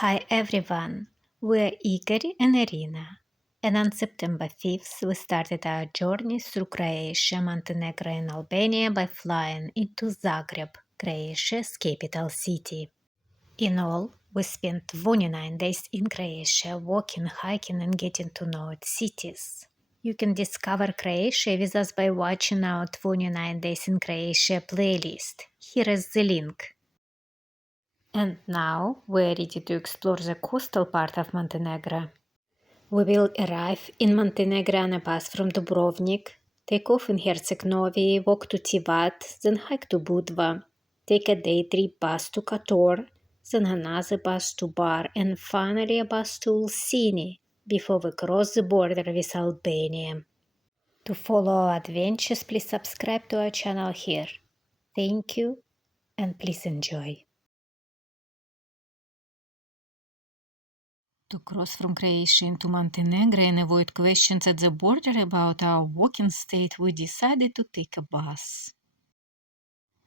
Hi everyone, we're Igor and Irina, and on September 5th we started our journey through Croatia, Montenegro and Albania by flying into Zagreb, Croatia's capital city. In all, we spent 29 days in Croatia, walking, hiking and getting to know its cities. You can discover Croatia with us by watching our 29 Days in Croatia playlist. Here is the link. And now we're ready to explore the coastal part of Montenegro. We will arrive in Montenegro on a bus from Dubrovnik, take off in Herceg Novi, walk to Tivat, then hike to Budva, take a day trip bus to Kotor, then another bus to Bar, and finally a bus to Ulcini before we cross the border with Albania. To follow our adventures, please subscribe to our channel here. Thank you and please enjoy. To cross from Croatia into Montenegro and avoid questions at the border about our walking state, we decided to take a bus.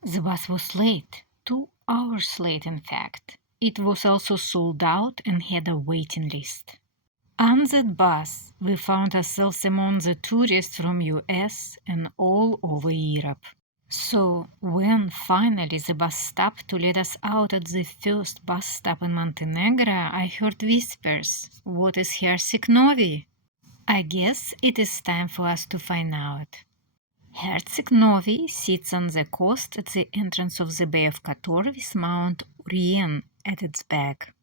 The bus was late, 2 hours late in fact. It was also sold out and had a waiting list. On that bus, we found ourselves among the tourists from US and all over Europe. So, when finally the bus stopped to let us out at the first bus stop in Montenegro, I heard whispers. What is Herceg Novi? I guess it is time for us to find out. Herceg Novi sits on the coast at the entrance of the Bay of Kotor with Mount Urien at its back.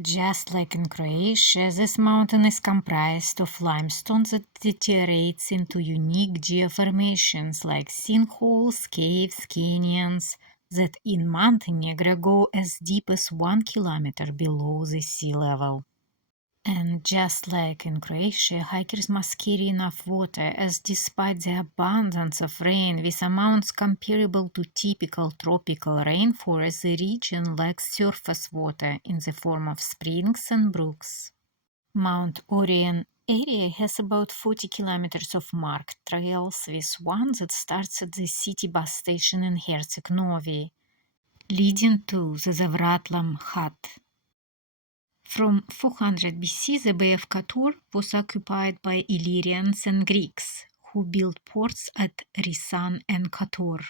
Just like in Croatia, this mountain is comprised of limestone that deteriorates into unique geoformations like sinkholes, caves, canyons that in Montenegro go as deep as 1 kilometer below the sea level. And just like in Croatia, hikers must carry enough water as despite the abundance of rain with amounts comparable to typical tropical rainforest, the region lacks surface water in the form of springs and brooks. Mount Orien area has about 40 kilometers of marked trails, with one that starts at the city bus station in Herceg Novi, leading to the Zavratlam hut. From 400 BC, the Bay of Kotor was occupied by Illyrians and Greeks, who built ports at Risan and Kotor.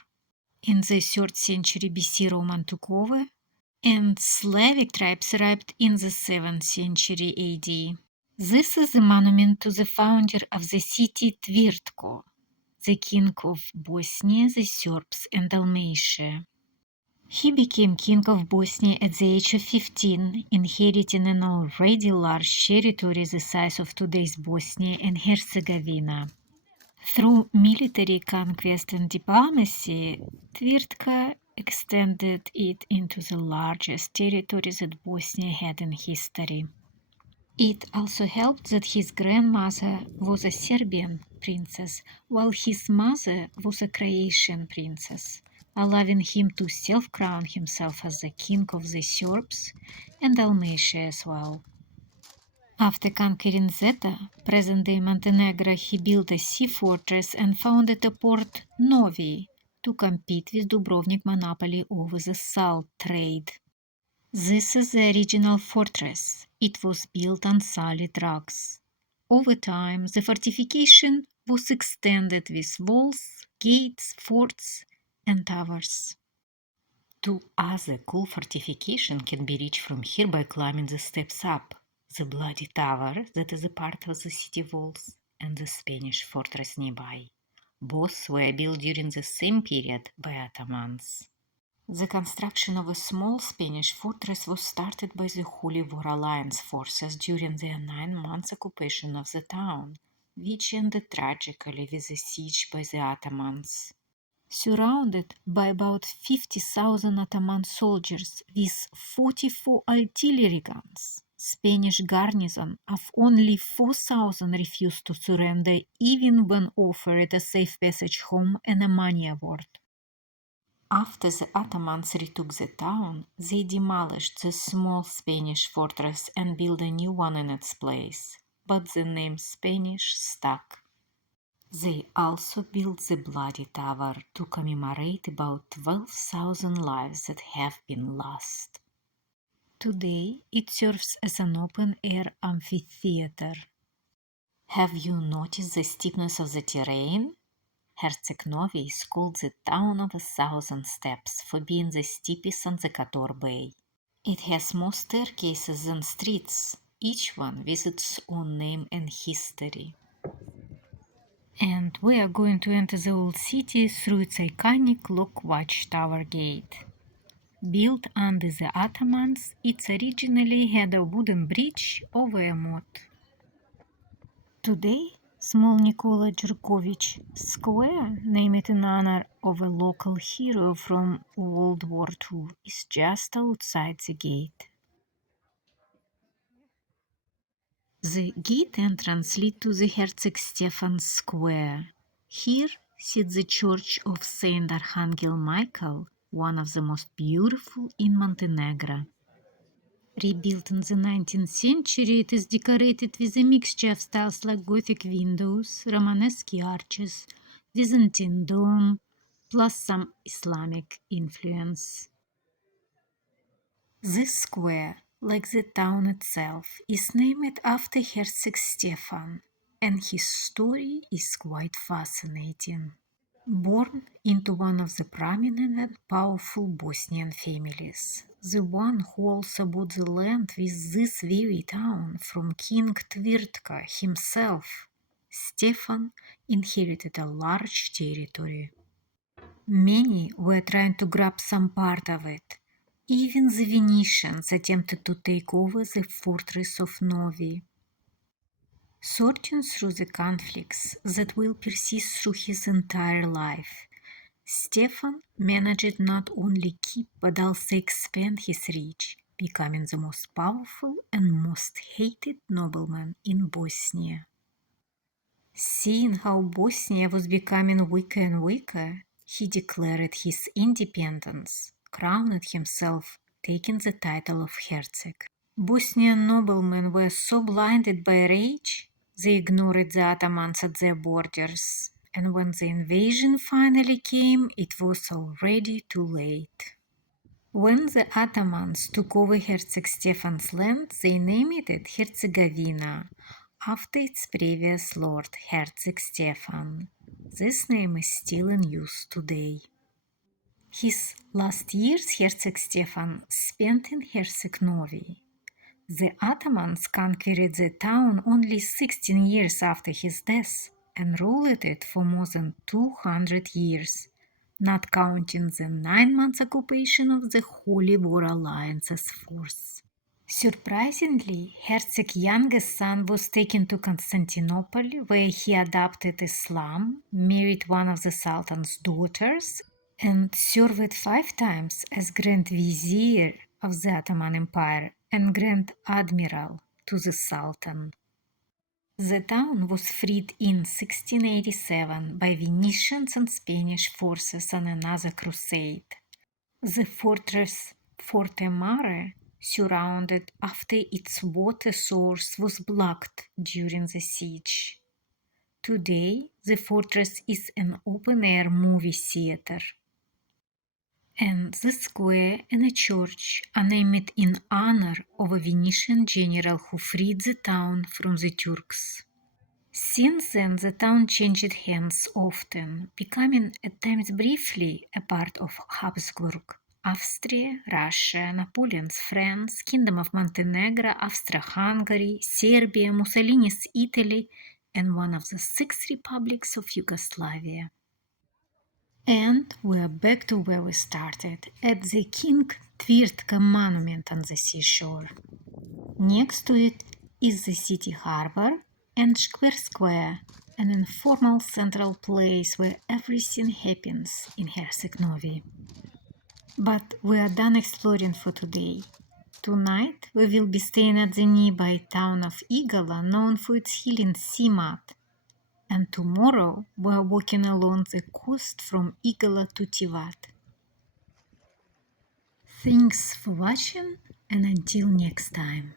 In the 3rd century BC, Roman took over, and Slavic tribes arrived in the 7th century AD. This is a monument to the founder of the city Tvirtko, the king of Bosnia, the Serbs, and Dalmatia. He became king of Bosnia at the age of 15, inheriting an already large territory the size of today's Bosnia and Herzegovina. Through military conquest and diplomacy, Tvirtka extended it into the largest territory that Bosnia had in history. It also helped that his grandmother was a Serbian princess, while his mother was a Croatian princess, allowing him to self-crown himself as the king of the Serbs and Dalmatia as well. After conquering Zeta, present-day Montenegro, he built a sea fortress and founded a port Novi to compete with Dubrovnik monopoly over the salt trade. This is the original fortress. It was built on solid rocks. Over time, the fortification was extended with walls, gates, forts, and towers. 2 other cool fortifications can be reached from here by climbing the steps up: the Bloody Tower, that is a part of the city walls, and the Spanish fortress nearby. Both were built during the same period by Ottomans. The construction of a small Spanish fortress was started by the Holy War Alliance forces during their 9 months occupation of the town, which ended tragically with a siege by the Ottomans. Surrounded by about 50,000 Ottoman soldiers with 44 artillery guns, Spanish garrison of only 4,000 refused to surrender even when offered a safe passage home and a money award. After the Ottomans retook the town, they demolished the small Spanish fortress and built a new one in its place, but the name Spanish stuck. They also built the Bloody Tower to commemorate about 12,000 lives that have been lost. Today it serves as an open-air amphitheater. Have you noticed the steepness of the terrain? Herceg Novi is called the town of 1,000 steps for being the steepest on the Kotor Bay. It has more staircases than streets, each one with its own name and history. And we are going to enter the old city through its iconic Lok Watchtower gate. Built under the Ottomans, it originally had a wooden bridge over a moat. Today, small Nikola Jurkovich Square, named in honor of a local hero from World War II, is just outside the gate. The gate entrance leads to the Herceg Stefan Square. Here sits the Church of Saint Archangel Michael, one of the most beautiful in Montenegro. Rebuilt in the 19th century, it is decorated with a mixture of styles like Gothic windows, Romanesque arches, Byzantine dome, plus some Islamic influence. This square, like the town itself, is named after Herceg Stefan, and his story is quite fascinating. Born into one of the prominent and powerful Bosnian families, the one who also bought the land with this very town from King Tvirtka himself, Stefan inherited a large territory. Many were trying to grab some part of it. Even the Venetians attempted to take over the fortress of Novi. Sorting through the conflicts that will persist through his entire life, Stefan managed not only keep but also expand his reach, becoming the most powerful and most hated nobleman in Bosnia. Seeing how Bosnia was becoming weaker and weaker, he declared his independence, crowned himself, taking the title of Herceg. Bosnian noblemen were so blinded by rage, they ignored the Ottomans at their borders, and when the invasion finally came, it was already too late. When the Ottomans took over Herceg Stefan's land, they named it Herzegovina, after its previous lord, Herceg Stefan. This name is still in use today. His last years Herceg Stefan spent in Herceg Novi. The Ottomans conquered the town only 16 years after his death and ruled it for more than 200 years, not counting the 9 months occupation of the Holy War Alliance's force. Surprisingly, Herceg's youngest son was taken to Constantinople, where he adopted Islam, married one of the Sultan's daughters, and served 5 times as Grand Vizier of the Ottoman Empire and Grand Admiral to the Sultan. The town was freed in 1687 by Venetians and Spanish forces on another crusade. The fortress Forte Mare surrounded after its water source was blocked during the siege. Today, the fortress is an open-air movie theater. And the square and a church are named in honor of a Venetian general who freed the town from the Turks. Since then, the town changed hands often, becoming at times briefly a part of Habsburg, Austria, Russia, Napoleon's France, Kingdom of Montenegro, Austria-Hungary, Serbia, Mussolini's Italy, and one of the 6 republics of Yugoslavia. And we're back to where we started, at the King Tvirtka monument on the seashore. Next to it is the city harbor and Square, an informal central place where everything happens in Herceg Novi. But we are done exploring for today. Tonight we will be staying at the nearby town of Igala, known for its healing sea mud. And tomorrow we are walking along the coast from Igala to Tivat. Thanks for watching, and until next time.